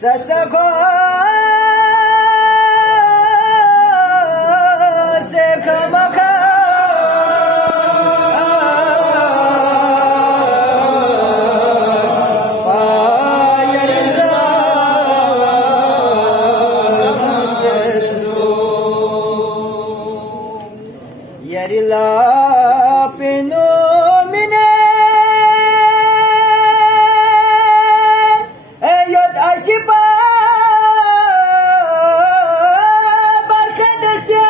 Sasako Sekamaka Yarila Pino Mine Eyod Ashiba Barkadase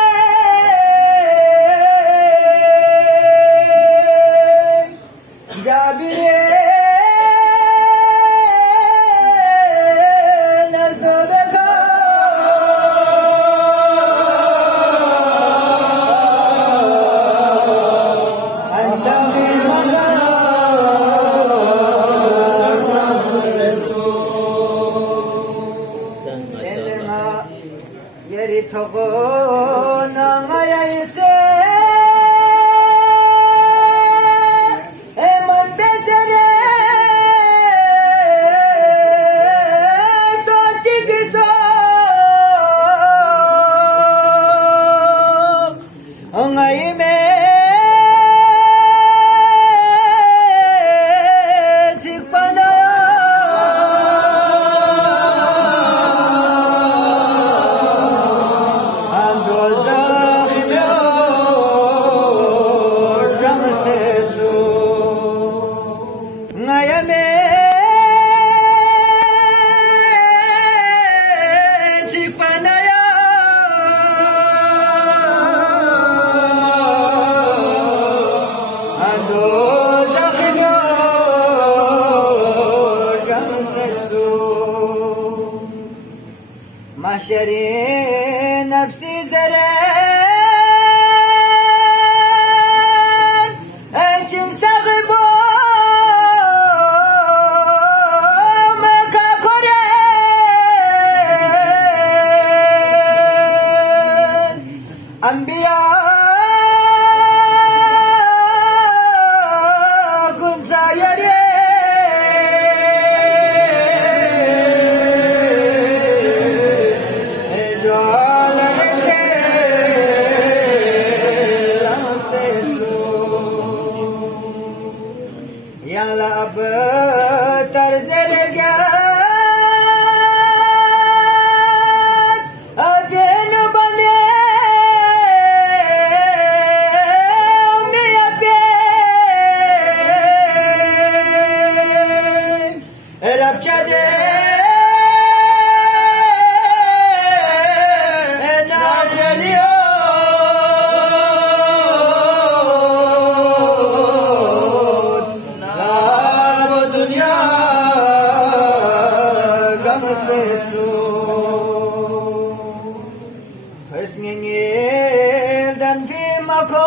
Jabire Nazobeka Yeri thogo nangaya ise eman besere sochi kiso ngai me chipana Mahşeri nefsi zeren Ekin sahibu Meka koren Anbiya kun sayere Yang la ab terzergan Abinu bane Uni yapin Rabçade Enar geliyor Husngengil dan fimakom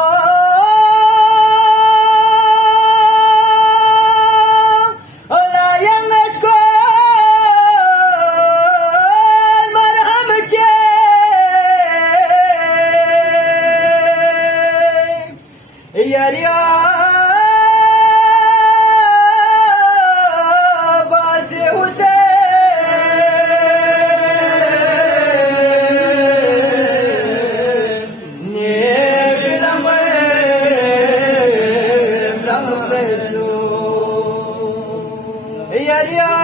Ola yang eskol marham cek Yariya Basi Hussein Yeah.